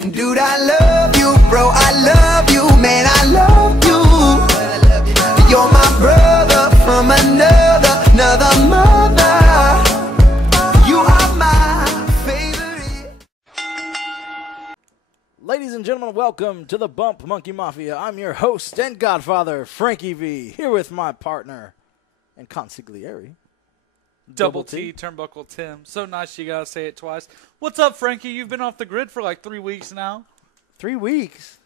Dude, I love you, bro, I love you, man, I love you. You're my brother from another mother. You are my favorite. Ladies and gentlemen, welcome to the Bump Monkey Mafia. I'm your host and godfather, Frankie V, here with my partner and consigliere, Double T, Turnbuckle Tim. So nice you gotta say it twice. What's up, Frankie? You've been off the grid for like 3 weeks now. 3 weeks?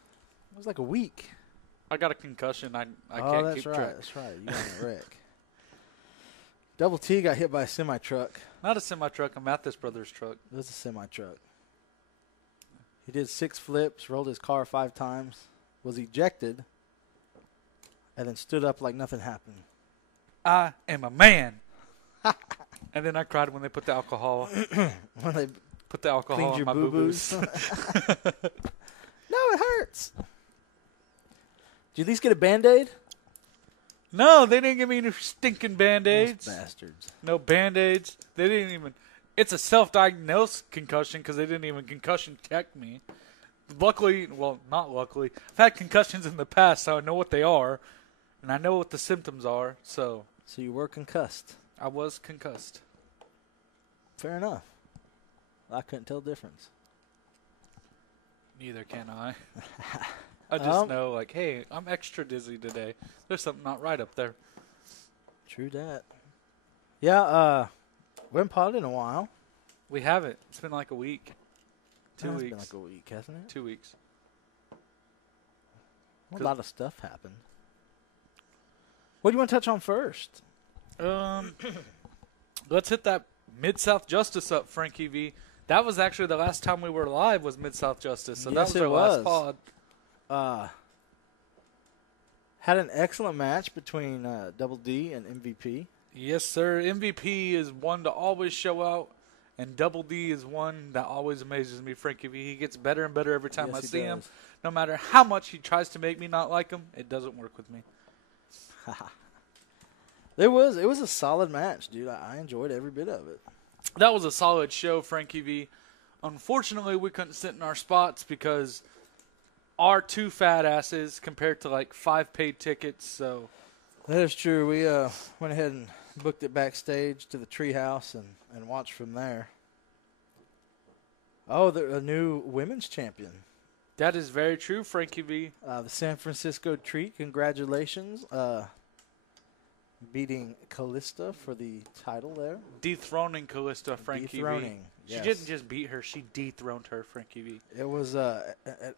It was like a week. I got a concussion. I Oh, can't that's keep right. track. That's right. You got in a wreck. Double T got hit by a semi-truck. Not a semi-truck, a Mathis Brothers truck. It was a semi-truck. He did 6 flips, rolled his car 5 times, was ejected, and then stood up like nothing happened. I am a man. And then I cried when they put the alcohol When they in cleaned your my boo-boos. No, it hurts. Did you at least get a Band-Aid? No, they didn't give me any stinking Those Band-Aids. bastards. No Band-Aids. They didn't even. It's a self-diagnosed concussion because they didn't even concussion check me. Luckily, well, not luckily. I've had concussions in the past, so I know what they are, and I know what the symptoms are. So So you were concussed. I was concussed. Fair enough. I couldn't tell the difference. Neither can I. I just know, like, hey, I'm extra dizzy today. There's something not right up there. True that. Yeah, we haven't potted in a while. We haven't. It's been like a week. 2 It's weeks. been like a week, hasn't it? 2 weeks. A lot of stuff happened. What do you want to touch on first? Let's hit that Mid-South Justice up, Frankie V. That was actually the last time we were live was Mid-South Justice. So Yes, that was our it last was. pod. Had an excellent match between Double D and MVP. Yes, sir. MVP is one to always show out, and Double D is one that always amazes me, Frankie V. He gets better and better every time Yes, I he see him. does. No matter how much he tries to make me not like him, it doesn't work with me. It was a solid match, dude. I enjoyed every bit of it. That was a solid show, Frankie V. Unfortunately, we couldn't sit in our spots because our 2 fat asses compared to like 5 paid tickets. So That is true. We went ahead and booked it backstage to the treehouse and watched from there. Oh, a new women's champion. that is very true, Frankie V. The San Francisco Treat, congratulations. Beating Callista for the title there. Dethroning Callista, Frankie Dethroning, V. yes. She didn't just beat her, she dethroned her, Frankie V. It was an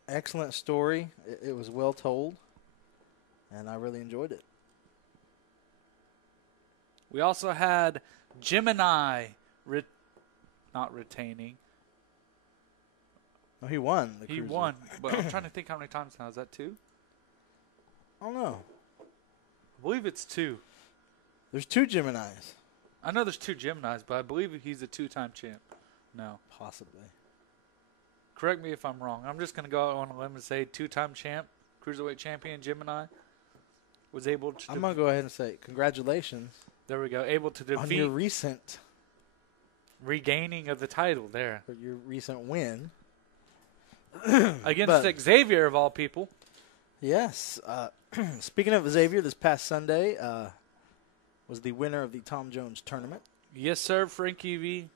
excellent story. It was well told, and I really enjoyed it. We also had Gemini not retaining. Oh, he won. He won, but I'm trying to think how many times now. Is that 2? I don't know. I believe it's 2. There's 2 Geminis, I know there's 2 Geminis, but I believe he's a 2-time champ. No. possibly. Correct me if I'm wrong. I'm just going to go out on a limb and say 2-time champ, cruiserweight champion Gemini was able to. I'm going to go ahead and say congratulations There we go. Able to on defeat your recent regaining of the title there win. against But- Xavier of all people. Yes. Speaking of Xavier, this past Sunday was the winner of the Tom Jones tournament. Yes, sir, Frankie V.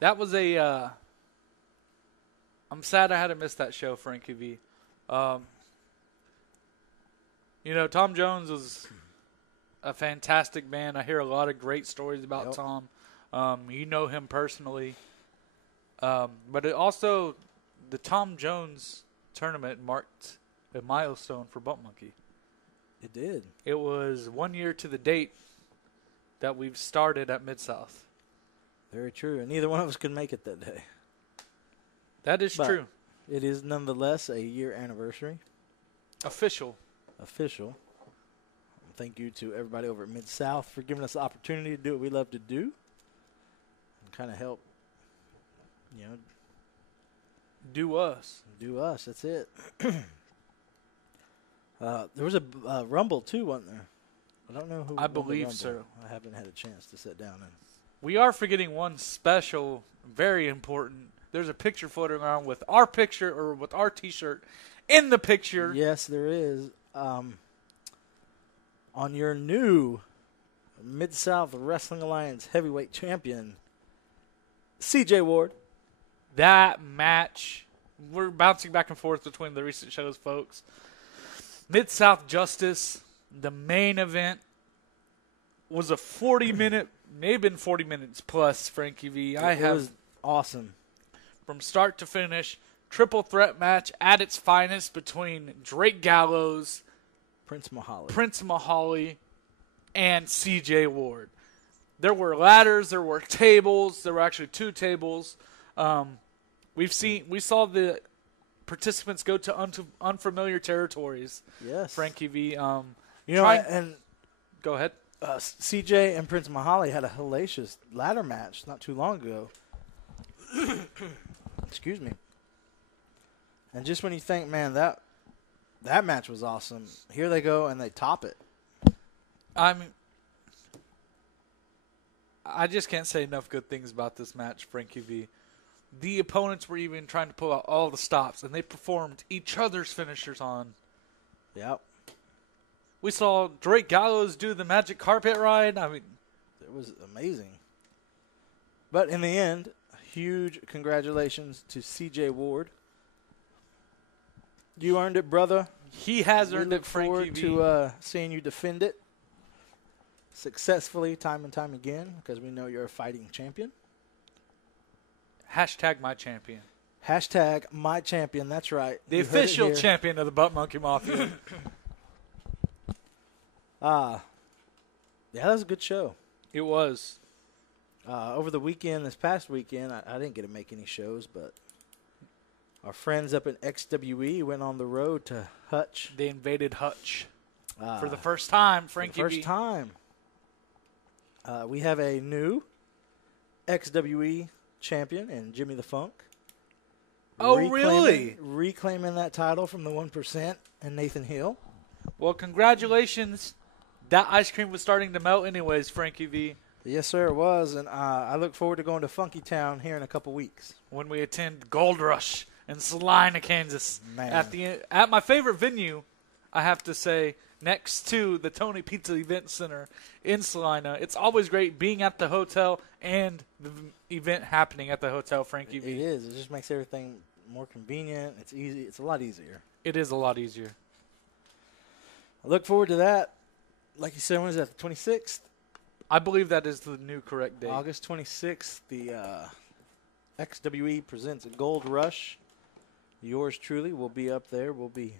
That was a. I'm sad I had to miss that show, Frankie V. Tom Jones was a fantastic man. I hear a lot of great stories about Yep. Tom. You know him personally. But it also, the Tom Jones tournament marked a milestone for Bump Monkey. It did. It was 1 year to the date that we've started at Mid-South. Very true. And neither one of us could make it that day. That is But true. It is nonetheless a year anniversary. Official. Official. Thank you to everybody over at Mid-South for giving us the opportunity to do what we love to do. And kind of help, Do us. do us. That's it. There was a Rumble, too, wasn't there? I don't know who I won the believe Rumble. so. I haven't had a chance to sit down and. We are forgetting one special, very important. there's a picture floating around with our picture or with our T-shirt in the picture. Yes, there is. On your new Mid-South Wrestling Alliance heavyweight champion, CJ Ward. That match, we're bouncing back and forth between the recent shows, folks. Mid-South Justice, the main event, was a 40-minute, maybe been 40 minutes plus, Frankie V. It was awesome. From start to finish, triple threat match at its finest between Drake Gallows, Prince Mahali, and CJ Ward. There were ladders, there were tables, there were actually 2 tables. We saw the participants go to unfamiliar territories. Yes, Frankie V. And go ahead. CJ and Prince Mahali had a hellacious ladder match not too long ago. Excuse me. And just when you think, man, that match was awesome, here they go and they top it. I mean, I just can't say enough good things about this match, Frankie V. The opponents were even trying to pull out all the stops, and they performed each other's finishers on. Yep. We saw Drake Gallows do the magic carpet ride. I mean, it was amazing. But in the end, huge congratulations to CJ Ward. You earned it, brother. He has earned it, Frankie forward V. to seeing you defend it successfully time and time again, because we know you're a fighting champion. Hashtag my champion. Hashtag my champion. That's right. The You heard it official here. champion of the Butt Monkey Mafia. Yeah, that was a good show. It was. Over the weekend, this past weekend, I didn't get to make any shows, but our friends up in XWE went on the road to Hutch. They invaded Hutch for the first time, Frankie First V. time. We have a new XWE champion in Jimmy the Funk. Oh, really? Reclaiming that title from the 1% and Nathan Hill. Well, congratulations. That ice cream was starting to melt anyways, Frankie V. Yes, sir, it was. And I look forward to going to Funky Town here in a couple weeks. When we attend Gold Rush in Salina, Kansas. Man. At my favorite venue, I have to say, next to the Tony Pizza Event Center in Salina. It's always great being at the hotel and the event happening at the hotel, Frankie V. It is. It just makes everything more convenient. It's easy. It's a lot easier. It is a lot easier. I look forward to that. Like you said, when is that, the 26th? I believe that is the new correct date. August 26th, the XWE presents a Gold Rush. Yours truly will be up there. We'll be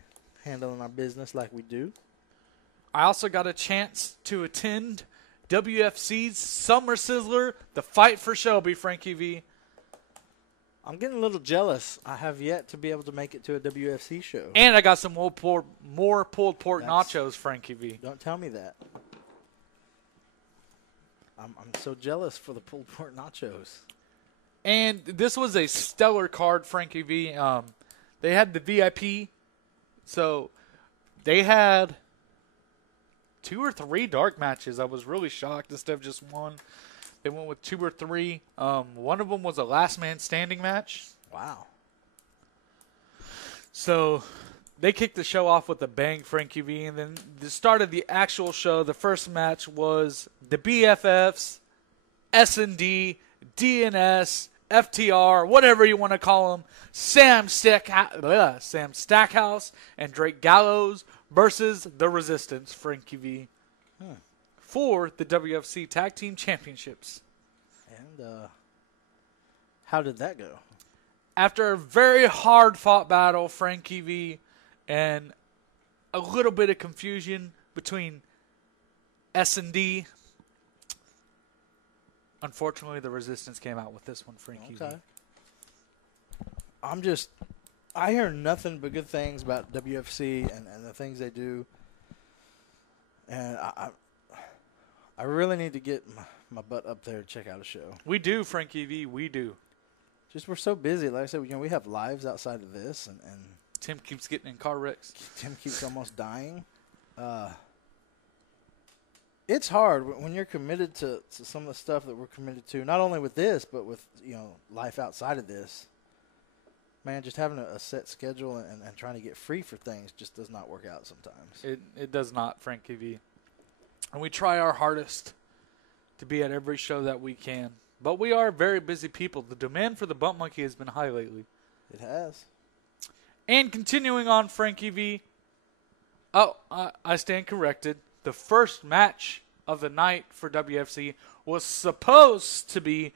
handling our business like we do. I also got a chance to attend WFC's Summer Sizzler, the Fight for Shelby, Frankie V. I'm getting a little jealous. I have yet to be able to make it to a WFC show. And I got some more pulled pork That's- nachos, Frankie V. Don't tell me that. I'm so jealous for the pulled pork nachos. And this was a stellar card, Frankie V. They had the VIP, so they had 2 or 3 dark matches. I was really shocked instead of just one. They went with 2 or 3. One of them was a last man standing match. Wow. So they kicked the show off with a bang, Frankie V. And then the start of the actual show, the first match was the BFFs, S&D, DNS, FTR, whatever you want to call them, Sam Stackhouse and Drake Gallows versus The Resistance, Frankie V. For the WFC Tag Team Championships. And how did that go? After a very hard-fought battle, Frankie V, and a little bit of confusion between S&D, unfortunately, the Resistance came out with this one, Frankie V. Okay. I hear nothing but good things about WFC and the things they do. And I really need to get my butt up there and check out a show. We do, Frankie V, we do. Just we're so busy. Like I said, we have lives outside of this, and Tim keeps getting in car wrecks. Tim keeps almost dying. It's hard when you're committed to some of the stuff that we're committed to, not only with this, but with life outside of this. Man, just having a set schedule and trying to get free for things just does not work out sometimes. It does not, Frankie V. And we try our hardest to be at every show that we can. But we are very busy people. The demand for the Bump Monkey has been high lately. It has. And continuing on, Frankie V. Oh, I stand corrected. The first match of the night for WFC was supposed to be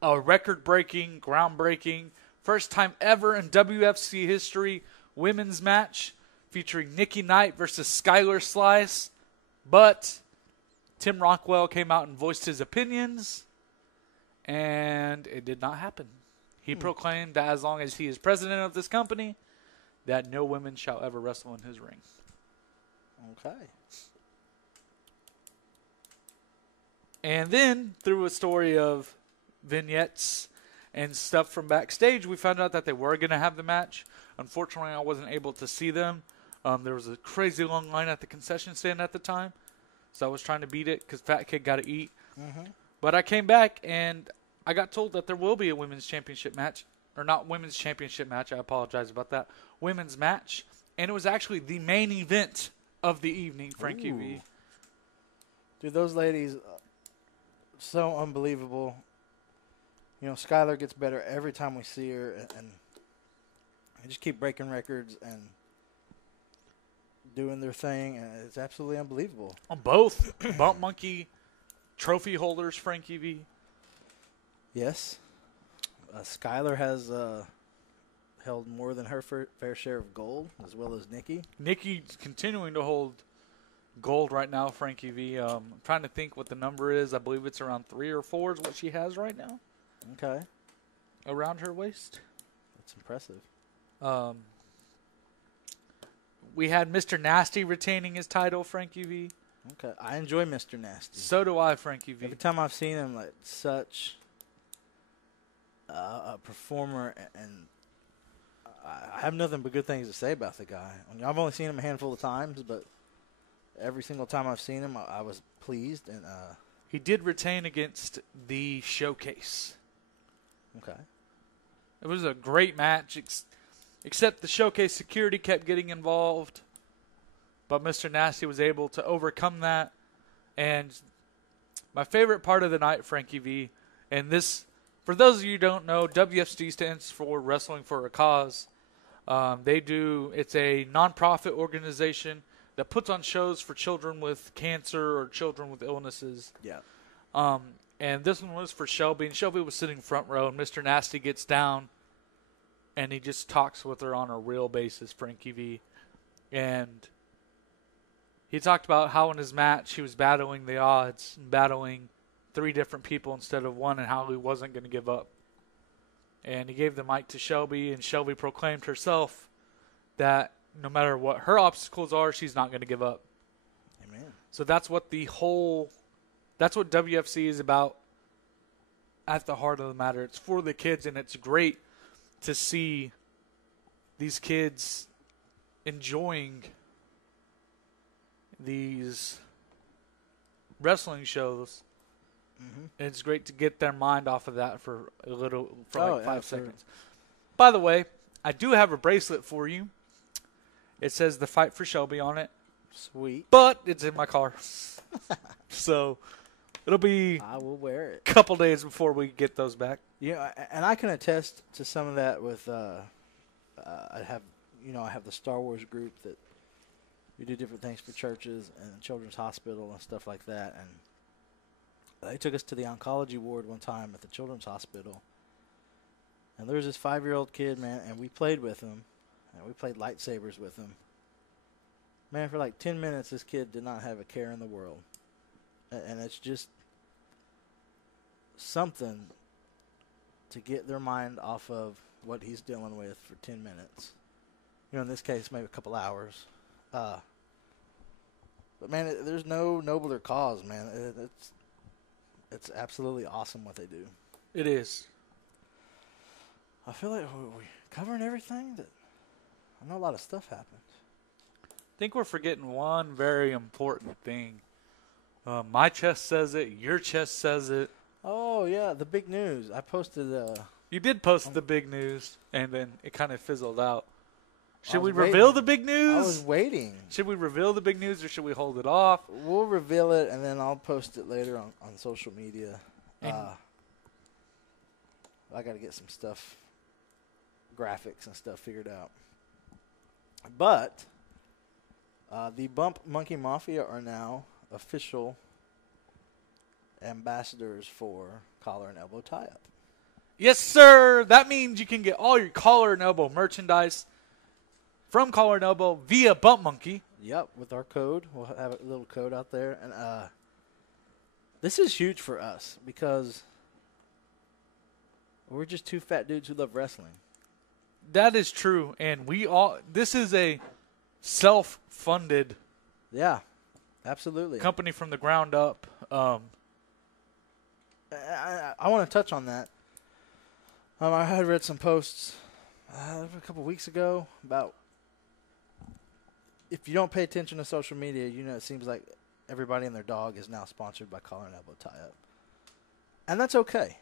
a record-breaking, groundbreaking, first time ever in WFC history women's match featuring Nikki Knight versus Skylar Slice. But Tim Rockwell came out and voiced his opinions, and it did not happen. He proclaimed that as long as he is president of this company, that no women shall ever wrestle in his ring. Okay. And then, through a story of vignettes and stuff from backstage, we found out that they were going to have the match. Unfortunately, I wasn't able to see them. There was a crazy long line at the concession stand at the time, so I was trying to beat it because Fat Kid got to eat. Mm-hmm. But I came back, and I got told that there will be a women's championship match. Or not women's championship match, I apologize about that. Women's match. And it was actually the main event of the evening, Frankie Ooh. V. Dude, those ladies, so unbelievable. You know, Skylar gets better every time we see her, and they just keep breaking records and doing their thing, and it's absolutely unbelievable. Both Bump Monkey trophy holders, Frankie V. Yes. Skylar has held more than her fair share of gold, as well as Nikki. Nikki's continuing to hold gold right now, Frankie V. I'm trying to think what the number is. I believe it's around 3 or 4 is what she has right now. Okay. Around her waist. That's impressive. We had Mr. Nasty retaining his title, Frankie V. Okay. I enjoy Mr. Nasty. So do I, Frankie V. Every time I've seen him, like, such a performer, and I have nothing but good things to say about the guy. I mean, I've only seen him a handful of times, but every single time I've seen him, I was pleased. And He did retain against the Showcase. okay. It was a great match, except the Showcase security kept getting involved. But Mr. Nasty was able to overcome that. And my favorite part of the night, Frankie V, and this, for those of you who don't know, WFC stands for Wrestling for a Cause. It's a non-profit organization that puts on shows for children with cancer or children with illnesses. Yeah. And this one was for Shelby, and Shelby was sitting front row, and Mr. Nasty gets down, and he just talks with her on a real basis, Frankie V. And he talked about how in his match he was battling the odds, and battling 3 different people instead of 1, and how he wasn't going to give up. And he gave the mic to Shelby, and Shelby proclaimed herself that no matter what her obstacles are, she's not going to give up. Amen. So that's what that's what WFC is about at the heart of the matter. It's for the kids, and it's great to see these kids enjoying these wrestling shows. Mm-hmm. And it's great to get their mind off of that for like 5 for- seconds. By the way, I do have a bracelet for you. It says The Fight for Shelby on it, Sweet. but it's in my car. So it'll be I will wear it. a couple days before we get those back. Yeah, and I can attest to some of that with I have the Star Wars group that we do different things for churches and Children's Hospital and stuff like that, and they took us to the oncology ward one time at the Children's Hospital, and there was this 5-year-old kid, man, and we played with him, and we played lightsabers with him. Man, for like 10 minutes, this kid did not have a care in the world, and it's just something to get their mind off of what he's dealing with for 10 minutes. You know, in this case, maybe a couple hours. But, man, there's no nobler cause, man. It's absolutely awesome what they do. It is. I feel like we're covering everything. I know a lot of stuff happened. I think we're forgetting one very important thing. My chest says it. Your chest says it. Oh, yeah, the big news. I posted You did post the big news, and then it kind of fizzled out. Should we was reveal waiting. the big news? I was waiting. Should we reveal the big news, or should we hold it off? We'll reveal it, and then I'll post it later on social media. And- I got to get some stuff, graphics and stuff figured out. But the Bump Monkey Mafia are now official ambassadors for Collar and Elbow Tie-Up. Yes, sir. That means you can get all your Collar and Elbow merchandise from Collar and Elbow via Bump Monkey. Yep, with our code. We'll have a little code out there. And this is huge for us because we're just two fat dudes who love wrestling. That is true, and this is a self-funded Yeah, absolutely. company from the ground up. I want to touch on that. I had read some posts a couple weeks ago about if you don't pay attention to social media, it seems like everybody and their dog is now sponsored by Collar and Elbow Tie-Up. And that's okay.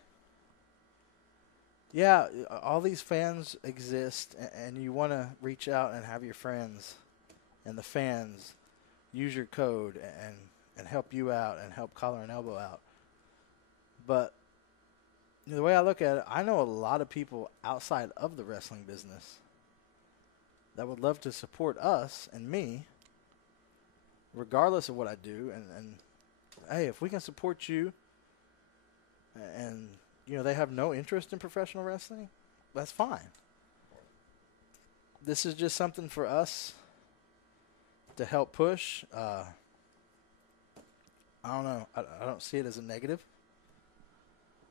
Yeah, all these fans exist, and you want to reach out and have your friends and the fans use your code and help you out and help Collar and Elbow out. But the way I look at it, I know a lot of people outside of the wrestling business that would love to support us and me, regardless of what I do. And hey, if we can support you, and they have no interest in professional wrestling, that's fine. This is just something for us to help push. I don't know. I don't see it as a negative.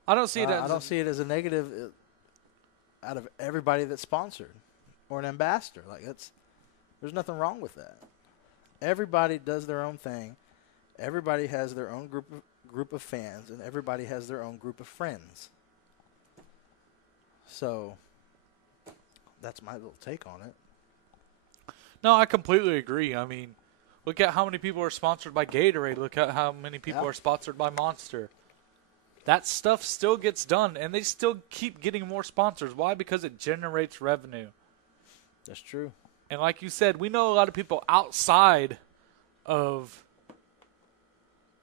I don't see it I don't see it as a negative out of everybody that's sponsored or an ambassador. There's nothing wrong with that. Everybody does their own thing. Everybody has their own group of fans, and everybody has their own group of friends. So that's my little take on it. No, I completely agree. I mean, look at how many people are sponsored by Gatorade. Look at how many people are sponsored by Monster. That stuff still gets done, and they still keep getting more sponsors. Why? Because it generates revenue. That's true. And like you said, we know a lot of people outside of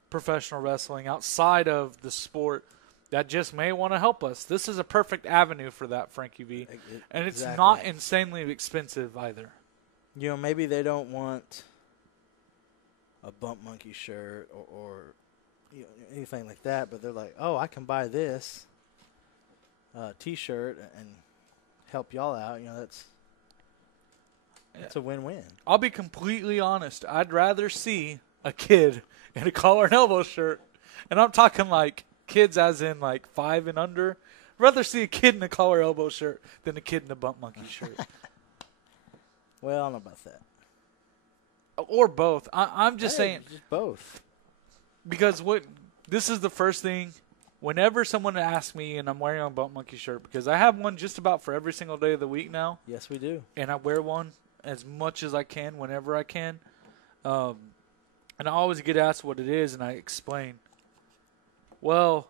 professional wrestling, outside of the sport, that just may want to help us. This is a perfect avenue for that, Frankie V. And it's Exactly. not insanely expensive either. Maybe they don't want a Bump Monkey shirt or anything like that, but they're like, oh, I can buy this T-shirt and help y'all out. That's a win-win. I'll be completely honest. I'd rather see a kid in a collar and elbow shirt, and I'm talking like kids as in like 5 and under. I'd rather see a kid in a collar elbow shirt than a kid in a Bump Monkey shirt. Well, I don't know about that. Or both. I'm just Hey, saying. just both. Because this is the first thing, whenever someone asks me, and I'm wearing a Bump Monkey shirt, because I have one just about for every single day of the week now, Yes, we do. and I wear one as much as I can whenever I can. And I always get asked what it is, and I explain. Well,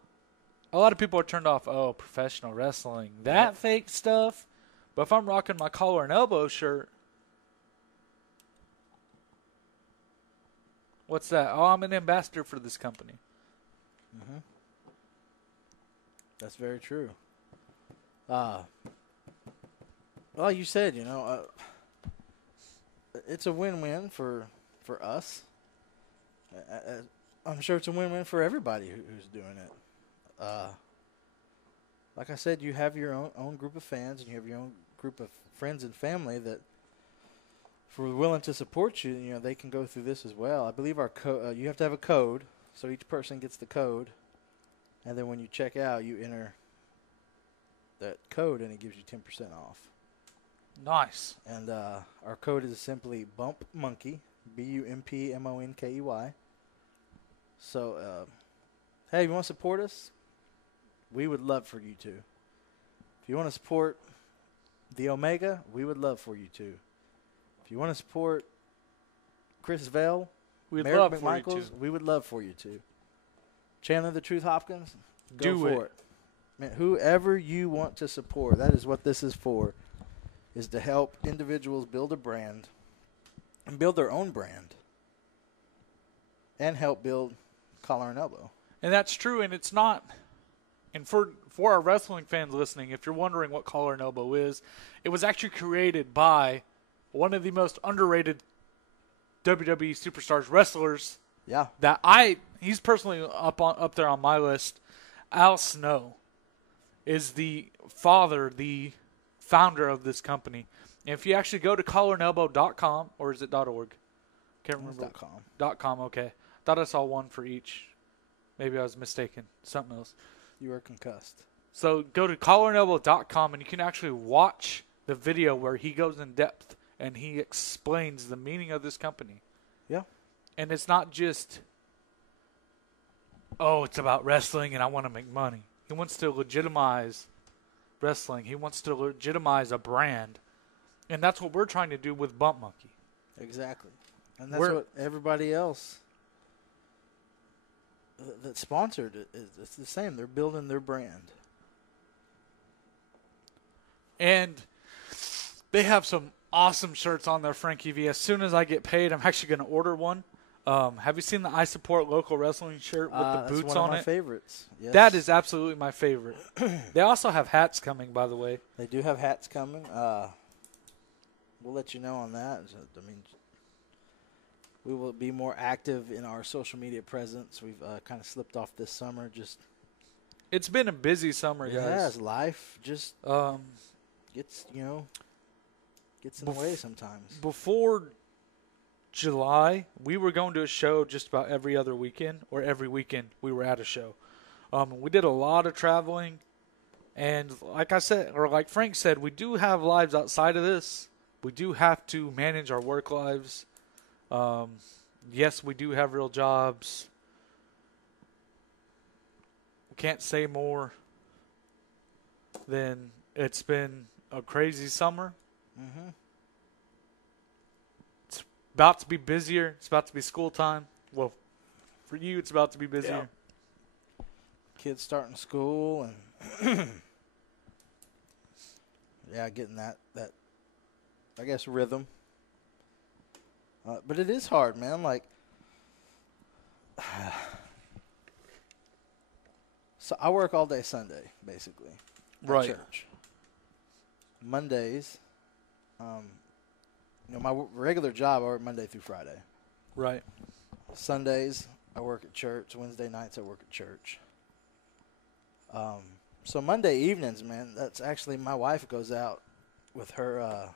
a lot of people are turned off, oh, professional wrestling, that fake stuff. But if I'm rocking my collar and elbow shirt, what's that? Oh, I'm an ambassador for this company. That's very true. Well, you said, it's a win-win for us. I'm sure it's a win-win for everybody who's doing it. Like I said, you have your own group of fans, and you have your own group of friends and family that, if we're willing to support you, they can go through this as well. I believe our you have to have a code, so each person gets the code, and then when you check out, you enter that code, and it gives you 10% off. Nice. And our code is simply Bump Monkey, BUMPMONKEY. So, hey, you want to support us? We would love for you to. If you want to support the Omega, we would love for you to. If you want to support Chris Vell, We'd Merrick love for you McMichaels, to. we would love for you to. Chandler the Truth Hopkins, go Do for it. it. Man, whoever you want to support, that is what this is for, is to help individuals build a brand and build their own brand and help build Collar and Elbow. And that's true, and it's not. And for our wrestling fans listening, if you're wondering what Collar and Elbow is, it was actually created by one of the most underrated WWE superstars wrestlers. Yeah. He's personally up there on my list. Al Snow is the founder of this company. And if you actually go to collarandelbow.com, or is it .org? Can't remember. .com. Okay. Thought I saw one for each. Maybe I was mistaken. Something else. You were concussed. So go to collarandelbow.com and you can actually watch the video where he goes in depth and he explains the meaning of this company. Yeah. And it's not just, it's about wrestling and I want to make money. He wants to legitimize wrestling. He wants to legitimize a brand. And that's what we're trying to do with Bump Monkey. Exactly. And that's what everybody else that sponsored it is. It's the same. They're building their brand. And they have some awesome shirts on there, Frankie V. As soon as I get paid, I'm actually going to order one. Have you seen the I Support Local Wrestling shirt with the boots that's one on of my it? favorites. Yes. That is absolutely my favorite. They also have hats coming, by the way. They do have hats coming. We'll let you know on that. I mean, we will be more active in our social media presence. We've kind of slipped off this summer. It's been a busy summer, guys. Yeah, life just gets in the way sometimes. Before July, we were going to a show just about every other weekend, or every weekend we were at a show. We did a lot of traveling, and like I said, or like Frank said, we do have lives outside of this. We do have to manage our work lives. Yes, we do have real jobs. We can't say more than it's been a crazy summer. Mm-hmm. It's about to be busier. It's about to be school time. Well, for you, it's about to be busier. Yeah. Kids starting school and getting that I guess rhythm. But it is hard, man. Like, so I work all day Sunday, basically, at Right. church. Mondays, my regular job, I work Monday through Friday. Right. Sundays, I work at church. Wednesday nights, I work at church. So Monday evenings, man, that's actually my wife goes out with her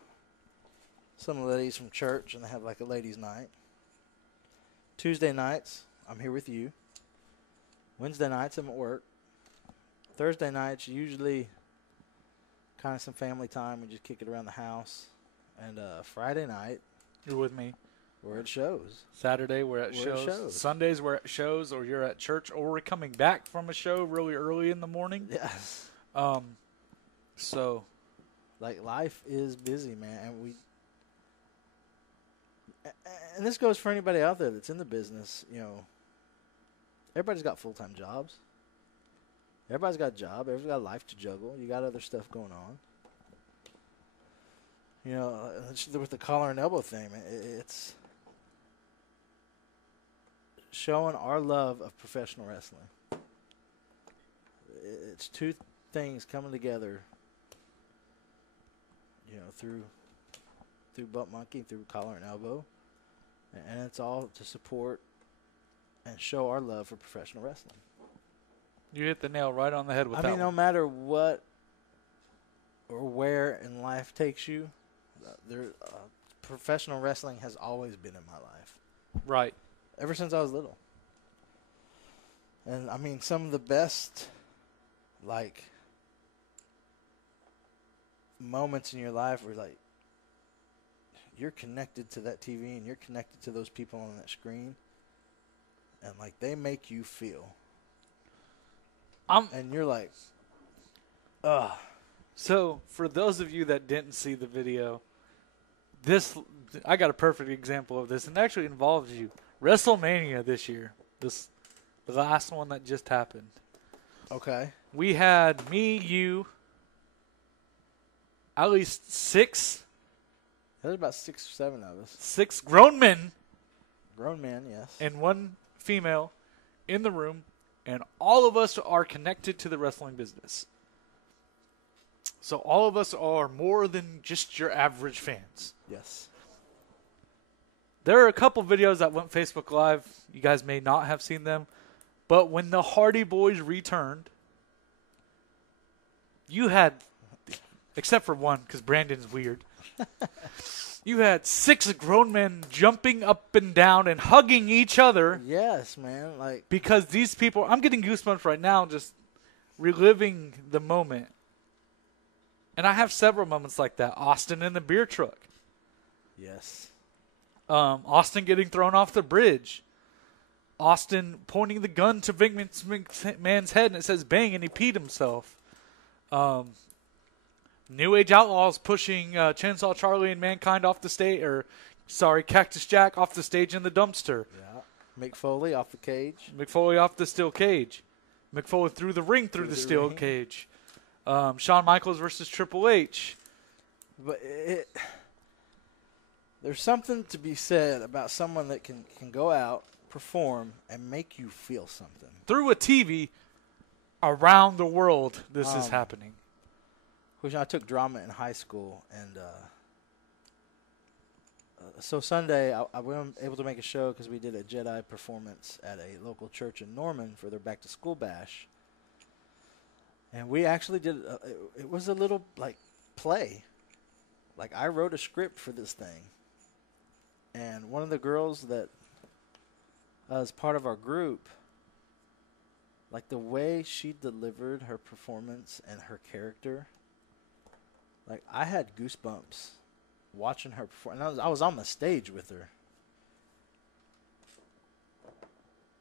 some of the ladies from church, and they have like a ladies' night. Tuesday nights, I'm here with you. Wednesday nights, I'm at work. Thursday nights, usually kind of some family time. We just kick it around the house. And Friday night, You're with me. we're at shows. Saturday, we're at shows. Sundays, we're at shows, or you're at church, or we're coming back from a show really early in the morning. Yes. So, Like, life is busy, man. And this goes for anybody out there that's in the business, everybody's got full-time jobs. Everybody's got a job. Everybody's got a life to juggle. You got other stuff going on. With the collar and elbow thing, man, it's showing our love of professional wrestling. It's two things coming together, through Bump Monkey, through Collar and Elbow. And it's all to support and show our love for professional wrestling. you hit the nail right on the head with that No one. matter what or where in life takes you, professional wrestling has always been in my life. Right. Ever since I was little. And, some of the best, moments in your life where, you're connected to that TV and you're connected to those people on that screen, and they make you feel, and you're like, ugh. So, for those of you that didn't see the video, I got a perfect example of this, and it actually involves you. WrestleMania this year, the last one that just happened. Okay. we had me, you, at least six There's about 6 or 7 of us. grown men Grown men, yes. and one female in the room, and all of us are connected to the wrestling business. So all of us are more than just your average fans. Yes. There are a couple videos that went Facebook Live. You guys may not have seen them. But when the Hardy Boys returned, you had, except for one, because Brandon's weird, you had 6 grown men jumping up and down and hugging each other Yes, man. Like, because these people, I'm getting goosebumps right now just reliving the moment. And I have several moments like that. Austin in the beer truck. yes. Austin getting thrown off the bridge. Austin pointing the gun to Vince McMahon's head and it says bang and he peed himself. New Age Outlaws pushing Chainsaw Charlie and Mankind off the stage, Cactus Jack off the stage in the dumpster. Yeah. Mick Foley off the cage. Mick Foley off the steel cage. Mick Foley through the ring through the steel ring. cage. Shawn Michaels versus Triple H. But there's something to be said about someone that can go out, perform, and make you feel something. Through a TV around the world, this is happening. Which I took drama in high school, and so Sunday I wasn't able to make a show because we did a Jedi performance at a local church in Norman for their back-to-school bash. And we actually did, it was a little, like, play. Like, I wrote a script for this thing. And one of the girls that is part of our group, like, the way she delivered her performance and her character, like, I had goosebumps watching her perform. And I was on the stage with her.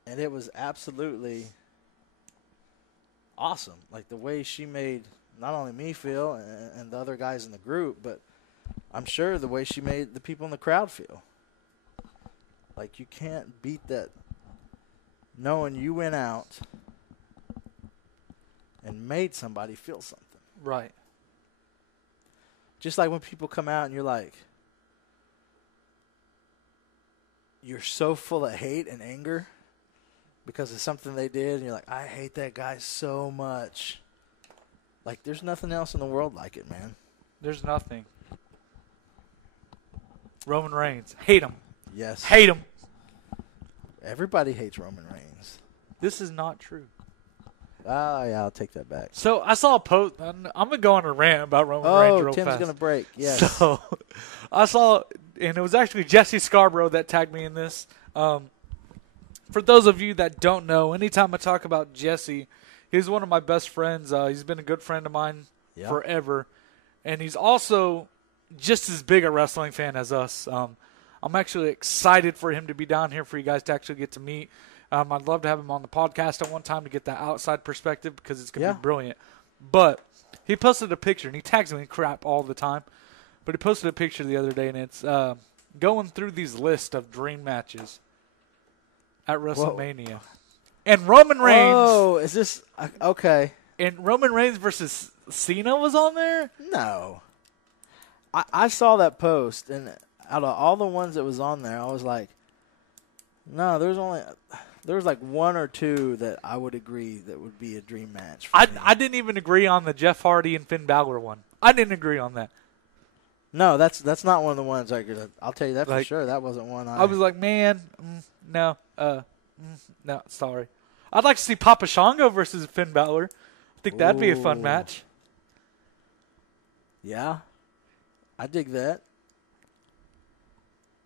And it was absolutely awesome. Like, the way she made not only me feel and the other guys in the group, but I'm sure the way she made the people in the crowd feel. Like, you can't beat that knowing you went out and made somebody feel something. Right. Just like when people come out and you're like, you're so full of hate and anger because of something they did, and you're like, I hate that guy so much. Like, there's nothing else in the world like it, man. There's nothing. Roman Reigns. Hate him. Yes. Hate him. Everybody hates Roman Reigns. This is not true. Oh, yeah, I'll take that back. So I saw a post. I'm going to go on a rant about Roman Reigns real Tim's fast. going to break. Yes. So I saw, and it was actually Jesse Scarborough that tagged me in this. For those of you that don't know, anytime I talk about Jesse, he's one of my best friends. He's been a good friend of mine forever. And he's also just as big a wrestling fan as us. I'm actually excited for him to be down here for you guys to actually get to meet. I'd love to have him on the podcast at one time to get that outside perspective because it's going to be brilliant. But he posted a picture, and he tags me in crap all the time. But he posted a picture the other day, and it's going through these lists of dream matches at WrestleMania. Whoa. And Roman Reigns. Oh, is this okay? And Roman Reigns versus Cena was on there? No. I saw that post, and out of all the ones that was on there, I was like, no, there was like 1 or 2 that I would agree that would be a dream match for me. I didn't even agree on the Jeff Hardy and Finn Balor one. I didn't agree on that. No, that's not one of the ones I'll tell you that for sure. That wasn't one I was like, man, no, sorry. I'd like to see Papa Shango versus Finn Balor. I think that'd be a fun match. Yeah, I dig that.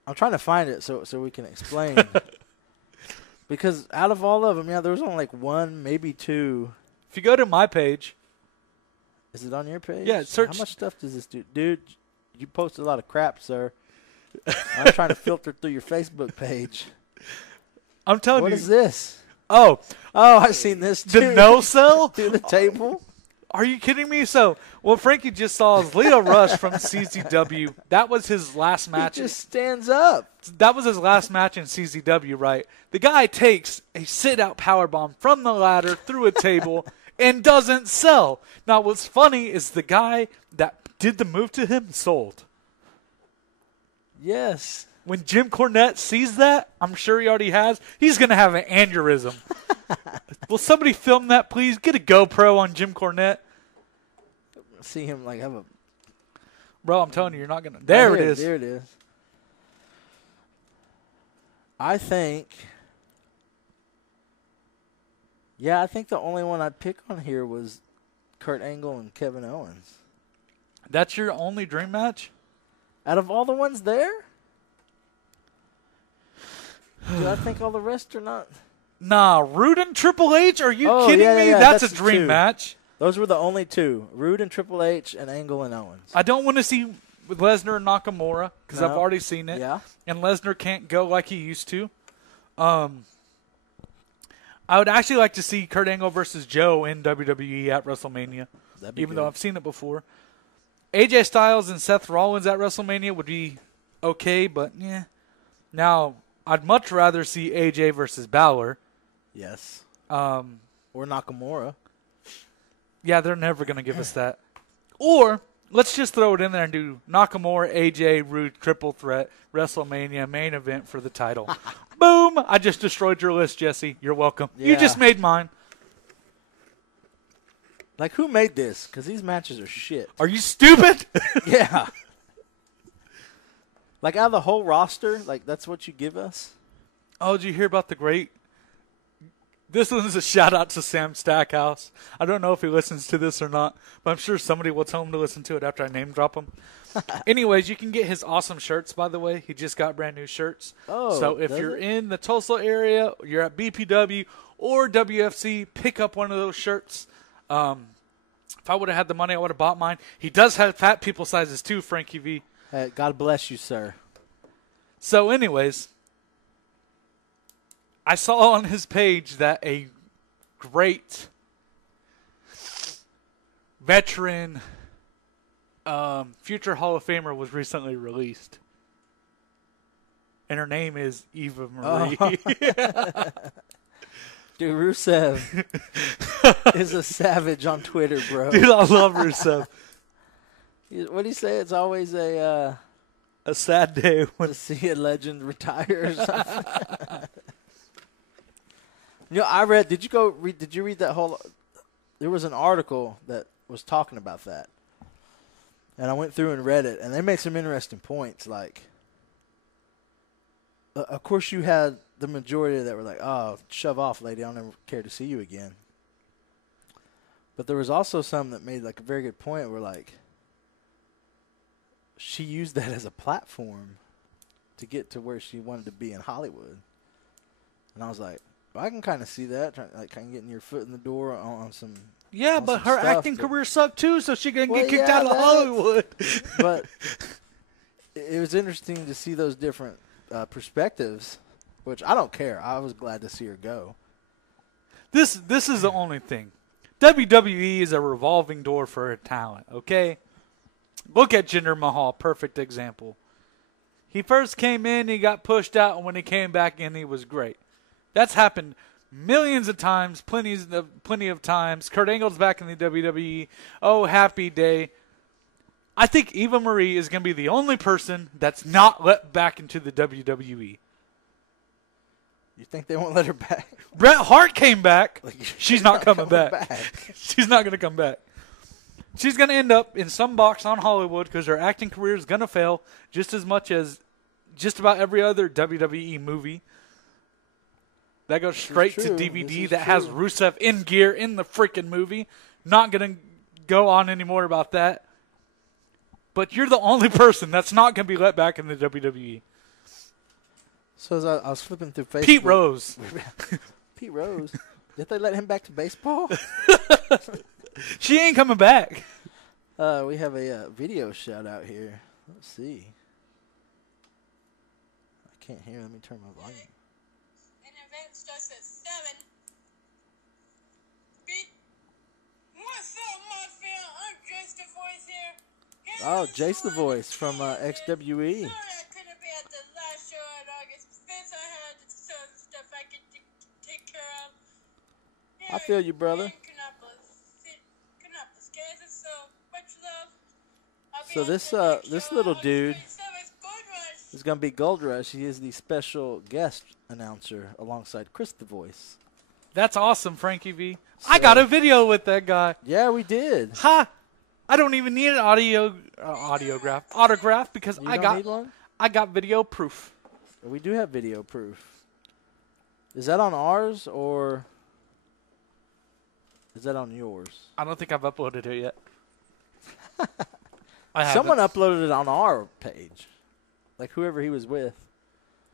I'm trying to find it so we can explain. Because out of all of them, there was only like 1, maybe 2. If you go to my page. Is it on your page? Yeah, search. How much stuff does this do? Dude, you post a lot of crap, sir. I'm trying to filter through your Facebook page. I'm telling you. What is this? Oh, I've seen this too. The no sell? Through the table? Are you kidding me? So, what Frankie just saw is Leo Rush from CZW. That was his last match. He just stands up. That was his last match in CZW, right? The guy takes a sit-out powerbomb from the ladder through a table and doesn't sell. Now, what's funny is the guy that did the move to him sold. Yes. When Jim Cornette sees that, I'm sure he already has, he's going to have an aneurysm. Will somebody film that, please? Get a GoPro on Jim Cornette. See him like have a... Bro, I'm telling you, you're not going to. There it is. There it is. I think... Yeah, I think the only one I'd pick on here was Kurt Angle and Kevin Owens. That's your only dream match? Out of all the ones there? Do I think all the rest are not? Nah, Rude and Triple H? Are you Oh, kidding yeah, me? yeah, That's a that's the dream two. match. Those were the only two. Rude and Triple H and Angle and Owens. I don't want to see Lesnar and Nakamura because I've No. already seen it. Yeah. And Lesnar can't go like he used to. I would actually like to see Kurt Angle versus Joe in WWE at WrestleMania, That'd be even good. though I've seen it before. AJ Styles and Seth Rollins at WrestleMania would be okay, but yeah. Now, I'd much rather see AJ versus Balor. Yes. Or Nakamura. Yeah, they're never going to give us that. Or let's just throw it in there and do Nakamura, AJ, Rude, triple threat, WrestleMania main event for the title. Boom! I just destroyed your list, Jesse. You're welcome. You Yeah. just made mine. Like, who made this? Because these matches are shit. Are you stupid? Yeah. Like, out of the whole roster, like, that's what you give us? Oh, did you hear about the great? This one's a shout out to Sam Stackhouse. I don't know if he listens to this or not, but I'm sure somebody will tell him to listen to it after I name drop him. Anyways, you can get his awesome shirts, by the way. He just got brand new shirts. Oh, so if does you're it? in the Tulsa area, you're at BPW or WFC, pick up one of those shirts. If I would have had the money, I would have bought mine. He does have fat people sizes too, Frankie V. Hey, God bless you, sir. So anyways, I saw on his page that a great veteran future Hall of Famer was recently released. And her name is Eva Marie. Dude, Rusev is a savage on Twitter, bro. Dude, I love Rusev. What do you say? It's always a A sad day when to see a legend retire or something. You know, I read. Did you read that whole? There was an article that was talking about that, and I went through and read it, and they made some interesting points. Like, of course, you had the majority that were like, "Oh, shove off, lady. I'll never care to see you again." But there was also some that made like a very good point. Where like, she used that as a platform to get to where she wanted to be in Hollywood, and I was like, I can kind of see that, like kind of getting your foot in the door on some. yeah, on but some her stuff acting that- career sucked too, so she can Well, get kicked yeah, out of that- Hollywood. But it was interesting to see those different perspectives, which I don't care. I was glad to see her go. This is the only thing. WWE is a revolving door for her talent, okay? Look at Jinder Mahal, perfect example. He first came in, he got pushed out, and when he came back in, he was great. That's happened millions of times, plenty of times. Kurt Angle's back in the WWE. Oh, happy day. I think Eva Marie is going to be the only person that's not let back into the WWE. You think they won't let her back? Bret Hart came back. Like, She's not coming back. back. She's not going to come back. She's going to end up in some box on Hollywood because her acting career is going to fail just as much as just about every other WWE movie. That goes straight to true. DVD This is that has true. Rusev in gear in the freaking movie. Not going to go on anymore about that. But you're the only person that's not going to be let back in the WWE. So as I was flipping through Facebook. Pete Rose. Pete Rose. Did they let him back to baseball? She ain't coming back. We have a video shout out here. Let's see. I can't hear. Let me turn my volume. An event starts at 7. Beat. What's up, mafia? I'm Jace the Voice here. Oh, Jace the Voice from XWE. Sorry I couldn't be at the last show on August 5th. I had some stuff I could take care of. I feel you, brother. In Kannapolis. So this little dude is going to be Gold Rush. He is the special guest announcer alongside Chris the Voice. That's awesome, Frankie V. I got a video with that guy. Yeah, we did. Ha! I don't even need an autograph because You I don't need one? got video proof. We do have video proof. Is that on ours or is that on yours? I don't think I've uploaded it yet. I haven't. Someone uploaded it on our page. Like whoever he was with.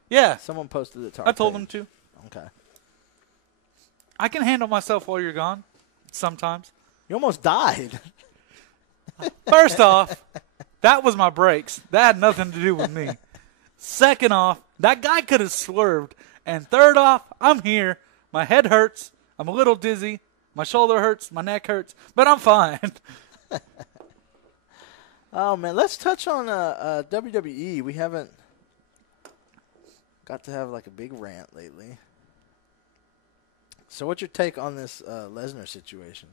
Yeah, Someone posted it to our I told page. him to. Okay. I can handle myself while you're gone. Sometimes. You almost died. First off, that was my brakes. That had nothing to do with me. Second off, that guy could have swerved. And third off, I'm here. My head hurts. I'm a little dizzy. My shoulder hurts. My neck hurts. But I'm fine. Oh, man. Let's touch on WWE. We haven't got to have like a big rant lately. So what's your take on this Lesnar situation?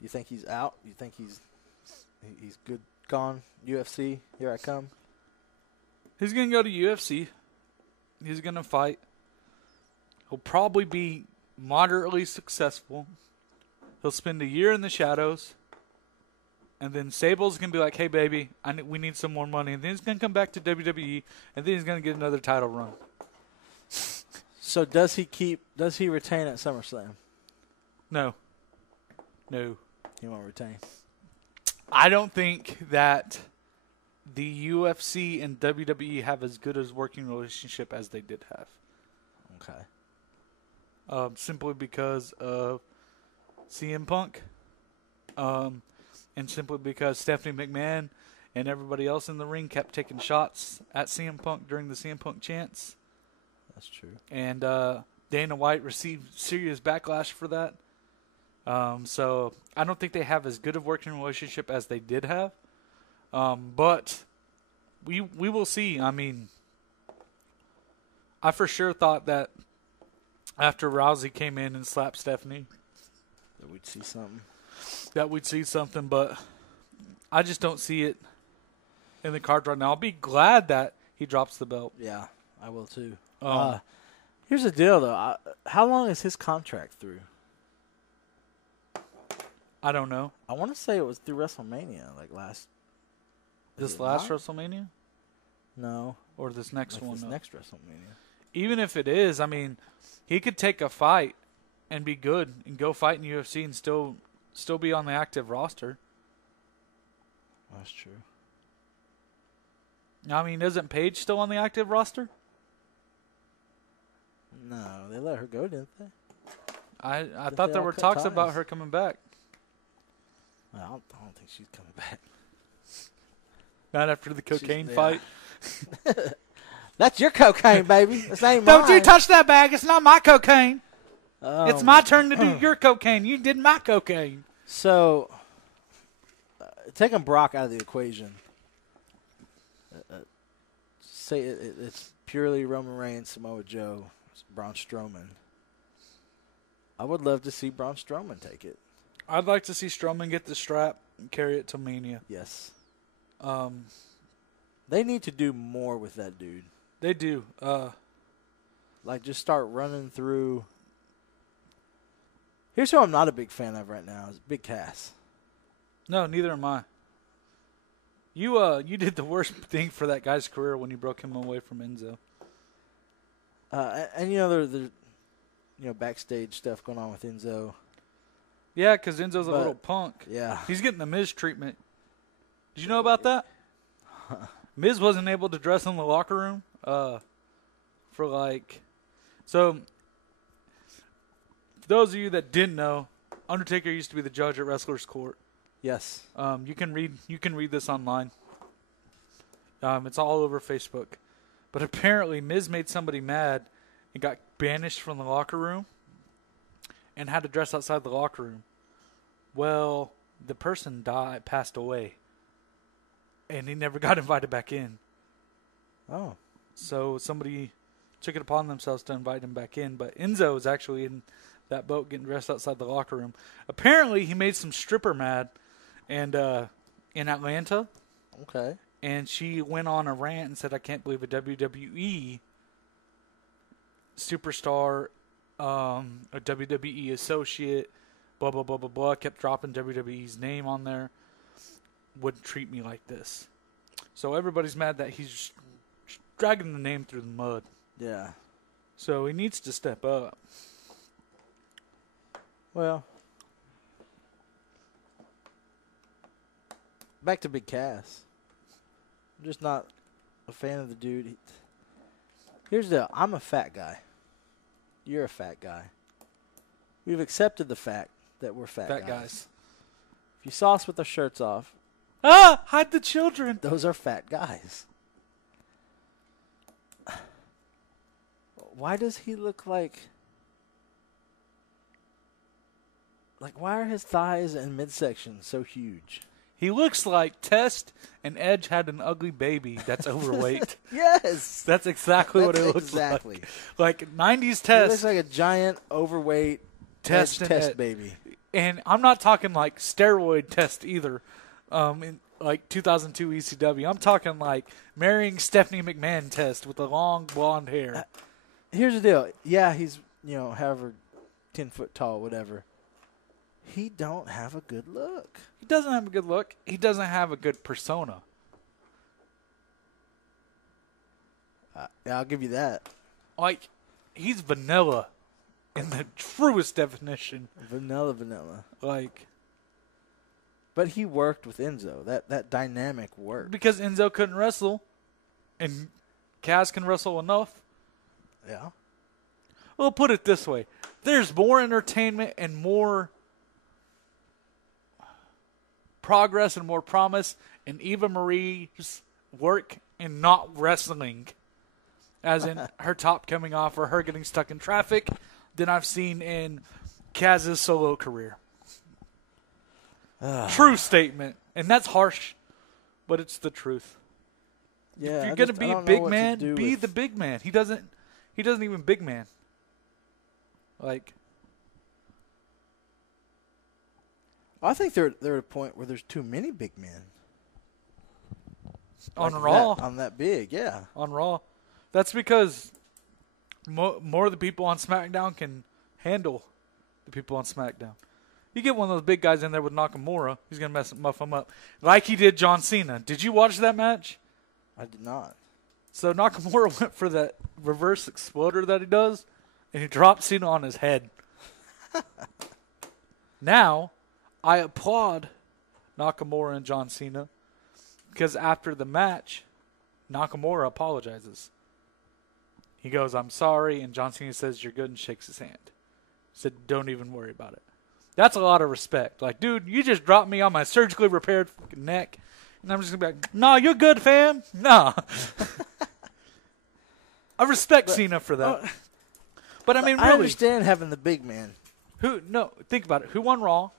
You think he's out? You think he's good, gone? UFC, here I come? He's going to go to UFC. He's going to fight. He'll probably be moderately successful. He'll spend a year in the shadows. And then Sable's going to be like, hey, baby, we need some more money. And then he's going to come back to WWE. And then he's going to get another title run. So does he retain at SummerSlam? No. He won't retain. I don't think that the UFC and WWE have as good a working relationship as they did have. Okay. Simply because of CM Punk. And simply because Stephanie McMahon and everybody else in the ring kept taking shots at CM Punk during the CM Punk chants. That's true. And Dana White received serious backlash for that. So I don't think they have as good of working relationship as they did have. But we will see. I mean, I for sure thought that after Rousey came in and slapped Stephanie, That we'd see something. but I just don't see it in the cards right now. I'll be glad that he drops the belt. Yeah, I will too. Um, Here's the deal, though. How long is his contract through? I don't know. I want to say it was through WrestleMania, like last. This is it last not? WrestleMania No, or this next like one? this No. next WrestleMania. Even if it is, I mean, he could take a fight and be good and go fight in UFC and still be on the active roster. That's true. I mean, isn't Paige still on the active roster? No, they let her go, didn't they? I Didn't thought they there all were cut talks about ties? her coming back. I don't think she's coming back. Not after the cocaine yeah. fight. That's your cocaine, baby. This ain't Don't mine. you touch that bag. It's not my cocaine. It's Um, my turn to do your cocaine. You did my cocaine. So, taking Brock out of the equation, say it's purely Roman Reigns, Samoa Joe, Braun Strowman. I would love to see Braun Strowman take it. I'd like to see Strowman get the strap and carry it to Mania. Yes. Um, They need to do more with that dude. they do. Like, just start running through. Here's who I'm not a big fan of right now is Big Cass. No, neither am I. You did the worst thing for that guy's career when you broke him away from Enzo. And there's backstage stuff going on with Enzo. Yeah, because Enzo's a But- little punk. Yeah. He's getting the Miz treatment. Did you know about that? Miz wasn't able to dress in the locker room So, for those of you that didn't know, Undertaker used to be the judge at Wrestler's Court. Yes. You can read this online. It's all over Facebook. But apparently Miz made somebody mad and got banished from the locker room and had to dress outside the locker room. Well, the person passed away. And he never got invited back in. Oh. So somebody took it upon themselves to invite him back in. But Enzo is actually in that boat getting dressed outside the locker room. Apparently he made some stripper mad. And in Atlanta. Okay. And she went on a rant and said, I can't believe a WWE superstar, a WWE associate, blah, blah, blah, blah, blah, kept dropping WWE's name on there, would treat me like this. So everybody's mad that he's just dragging the name through the mud. Yeah. So he needs to step up. Well, back to Big Cass. I'm just not a fan of the dude. Here's the deal. I'm a fat guy. You're a fat guy. We've accepted the fact that we're fat guys. If you saw us with our shirts off, Hide the children. those are fat guys. Why does he look like why are his thighs and midsection so huge? He looks like Test and Edge had an ugly baby that's overweight. Yes. That's exactly what it That's looks exactly. like. Like 90s He looks Test like a giant, overweight Test Edge and test Ed. baby. And I'm not talking like steroid Test either. In like 2002 ECW. I'm talking like marrying Stephanie McMahon Test with the long blonde hair. Here's the deal. Yeah, he's, however 10 foot tall, whatever. He don't have a good look. He doesn't have a good look. He doesn't have a good persona. Yeah, I'll give you that. Like, he's vanilla in the truest definition. Vanilla. Like, But he worked with Enzo. That dynamic worked. because Enzo couldn't wrestle, and Kaz can wrestle enough. Yeah. Well, put it this way. There's more entertainment and more progress and more promise in Eva Marie's work in not wrestling, as in her top coming off or her getting stuck in traffic, than I've seen in Kaz's solo career. True statement. And that's harsh, but it's the truth. Yeah. If you're I going to just- be I a don't know big what to man, do be with- the big man. He doesn't even big man. Like, I think they're at a point where there's too many big men. on Like Raw. I'm that big, yeah. On Raw. That's because more of the people on SmackDown can handle the people on SmackDown. You get one of those big guys in there with Nakamura, he's going to muff him up. Like he did John Cena. Did you watch that match? I did not. So Nakamura went for that reverse exploder that he does, and he dropped Cena on his head. Now, I applaud Nakamura and John Cena because after the match, Nakamura apologizes. He goes, "I'm sorry," and John Cena says, "You're good," and shakes his hand. Said, "Don't even worry about it." That's a lot of respect. Like, dude, you just dropped me on my surgically repaired fucking neck, and I'm just going to be like, "Nah, you're good, fam. Nah." I respect Cena for that. But I mean, I really, understand having the big man. think about it. Who won Raw?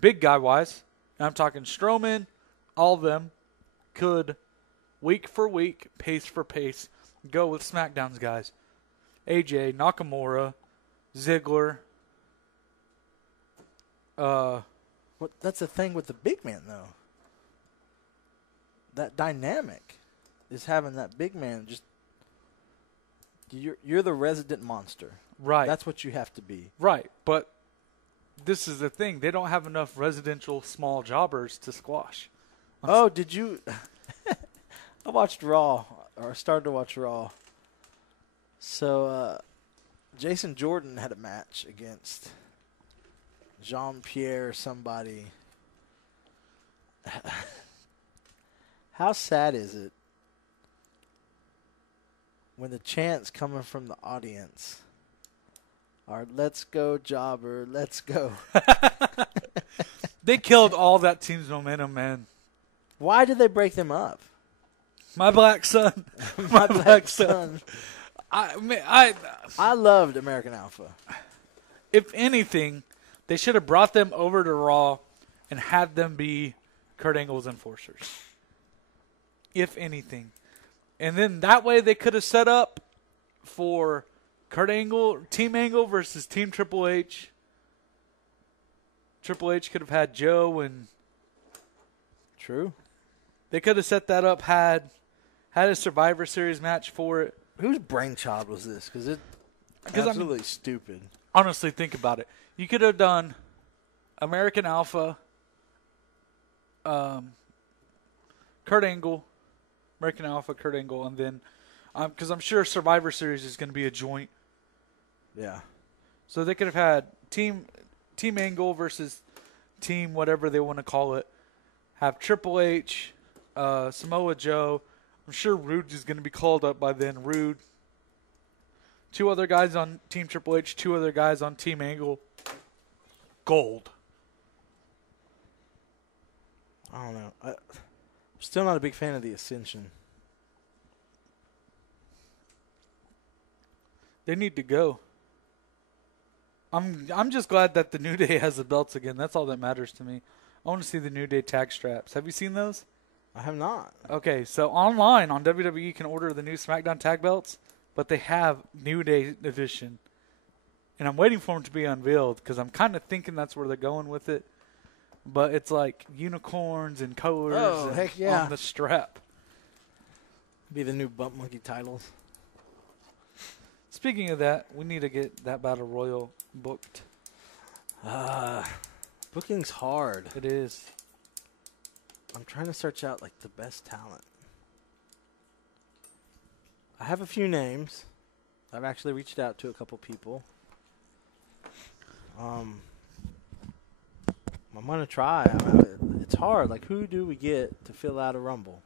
Big guy wise. And I'm talking Strowman, all of them could, week for week, pace for pace, go with SmackDown's guys. AJ, Nakamura, Ziggler. That's the thing with the big man, though. That dynamic is having that big man just. You're the resident monster. Right. That's what you have to be. Right. But this is the thing. They don't have enough residential small jobbers to squash. Oh, did you? I watched Raw, or started to watch Raw. So, Jason Jordan had a match against Jean-Pierre somebody. How sad is it when the chants coming from the audience are "Let's go, jobber, let's go"? They killed all that team's momentum, man. Why did they break them up? My black son. My black son. I loved American Alpha. If anything, they should have brought them over to Raw and had them be Kurt Angle's enforcers. If anything. And then that way they could have set up for Kurt Angle, Team Angle versus Team Triple H. Triple H could have had Joe and True. They could have set that up, had a Survivor Series match for it. Whose brainchild was this? Because it's 'Cause, I mean- absolutely stupid. Honestly, think about it. You could have done American Alpha, Kurt Angle, American Alpha, Kurt Angle, and then because I'm sure Survivor Series is going to be a joint. Yeah. So they could have had Team Angle versus Team whatever they want to call it. Have Triple H, Samoa Joe. I'm sure Rude is going to be called up by then. Rude. 2 other guys on Team Triple H, 2 other guys on Team Angle. Gold. I don't know. I'm still not a big fan of the Ascension. They need to go. I'm just glad that the New Day has the belts again. That's all that matters to me. I want to see the New Day tag straps. Have you seen those? I have not. Okay, so online on WWE you can order the new SmackDown tag belts, but they have New Day edition. And I'm waiting for them to be unveiled because I'm kind of thinking that's where they're going with it. But it's like unicorns and colors and heck yeah. on the strap. Be the new Bump Monkey titles. Speaking of that, we need to get that Battle Royal booked. Booking's hard. It is. I'm trying to search out like the best talent. I have a few names. I've actually reached out to a couple people. I'm gonna try. It's hard. Like, who do we get to fill out a Rumble?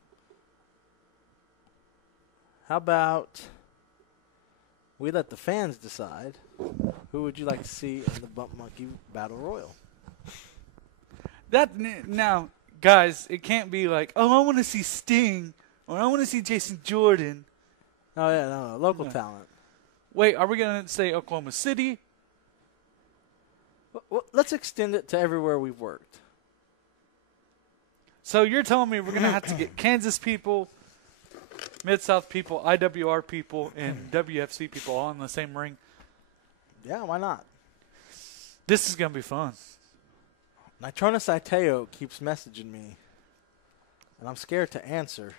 How about we let the fans decide? Who would you like to see in the Bump Monkey Battle Royal? Now, guys, it can't be like, oh, I want to see Sting or I want to see Jason Jordan. Oh yeah, no, local No. talent. Wait, are we gonna say Oklahoma City? Well, let's extend it to everywhere we've worked. So you're telling me we're gonna have to get Kansas people, Mid-South people, IWR people, and WFC people all in the same ring? Yeah, why not? This is gonna be fun. Nitrona Saiteo keeps messaging me, and I'm scared to answer.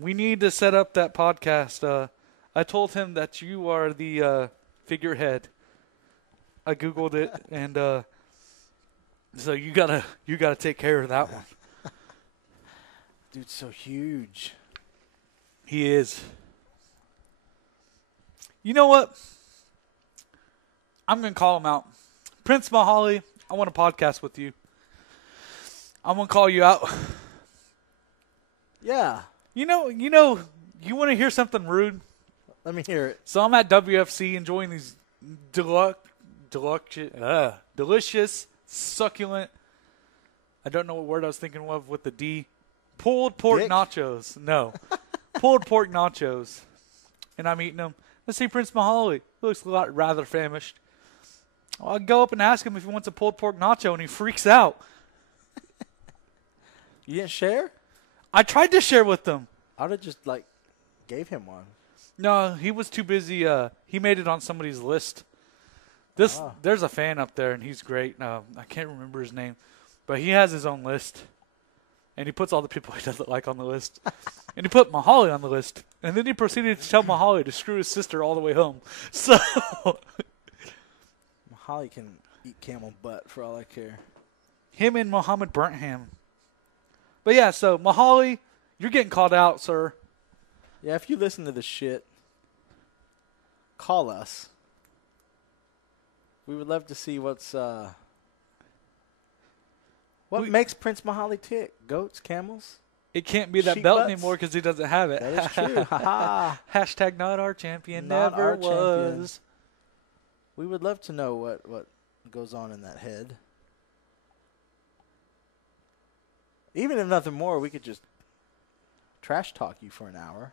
We need to set up that podcast. I told him that you are the figurehead. I googled it, and so you gotta take care of that one. Dude's so huge. He is. You know what? I'm gonna call him out. Prince Mahali, I want a podcast with you. I'm gonna call you out. Yeah, You want to hear something rude? let me hear it. So I'm at WFC enjoying these delicious, succulent, I don't know what word I was thinking of with the D, pulled pork Dick? nachos. No. Pulled pork nachos. And I'm eating them. Let's see Prince Mahali. He looks rather famished. I'll go up and ask him if he wants a pulled pork nacho, and he freaks out. You didn't share? I tried to share with them. I would have just gave him one. No, he was too busy. He made it on somebody's list. There's a fan up there, and he's great. I can't remember his name, but he has his own list, and he puts all the people he doesn't like on the list. And he put Mahali on the list, and then he proceeded to tell Mahali to screw his sister all the way home. So Holly can eat camel butt for all I care. him and Muhammad Burnham. But yeah, so Mahali, you're getting called out, sir. Yeah, if you listen to this shit, call us. We would love to see what We- makes Prince Mahali tick. Goats, camels? It can't be that Sheep belt butts? anymore because he doesn't have it. That is true. Ha Hashtag not our champion. Not never our champion. was. We would love to know what goes on in that head. Even if nothing more, we could just trash talk you for an hour.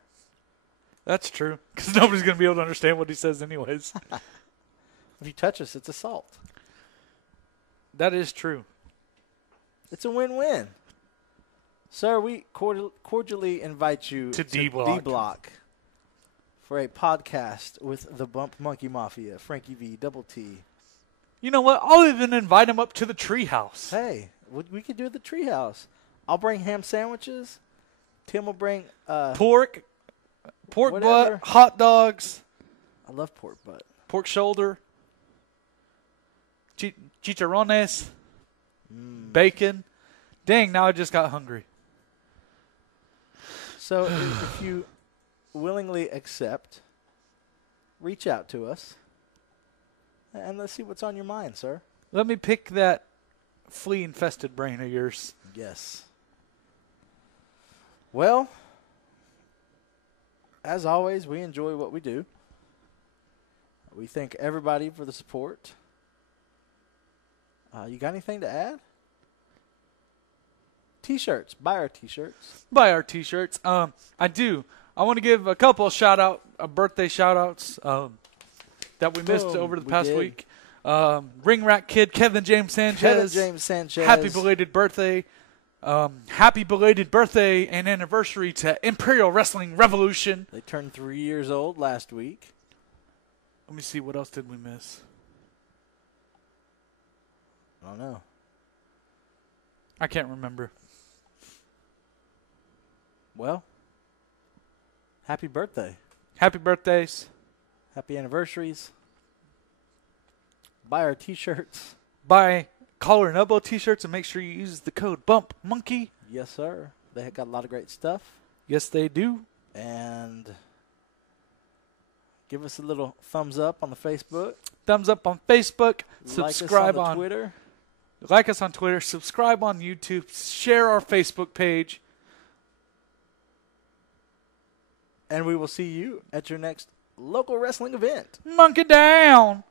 That's true. Because nobody's going to be able to understand what he says anyways. If you touch us, it's assault. That is true. It's a win-win. Sir, we cordially invite you To D-Block. D-Block for a podcast with the Bump Monkey Mafia, Frankie V, Double T. You know what? I'll even invite him up to the treehouse. Hey, we could do the treehouse. I'll bring ham sandwiches. Tim will bring Pork whatever. butt, hot dogs, I love pork butt. pork shoulder, chicharrones, bacon. Dang, now I just got hungry. So if you willingly accept, reach out to us, and let's see what's on your mind, sir. Let me pick that flea-infested brain of yours. Yes. Well, as always, we enjoy what we do. We thank everybody for the support. You got anything to add? T-shirts. Buy our T-shirts. Buy our T-shirts. I do. I want to give a couple of birthday shout-outs that we missed Boom, over the we past did. week. Ring Rat Kid, Kevin James Sanchez. Happy belated birthday. Happy belated birthday and anniversary to Imperial Wrestling Revolution. They turned 3 years old last week. Let me see, what else did we miss? I don't know. I can't remember. Well, happy birthday. Happy birthdays. Happy anniversaries. Buy our T-shirts. Buy collar and elbow T-shirts and make sure you use the code BUMPMONKEY. Yes, sir. They got a lot of great stuff. Yes, they do. And give us a little thumbs up on the Facebook. Thumbs up on Facebook. Subscribe like us on on Twitter. Like us on Twitter. Subscribe on YouTube. Share our Facebook page. And we will see you at your next local wrestling event. Monkey down.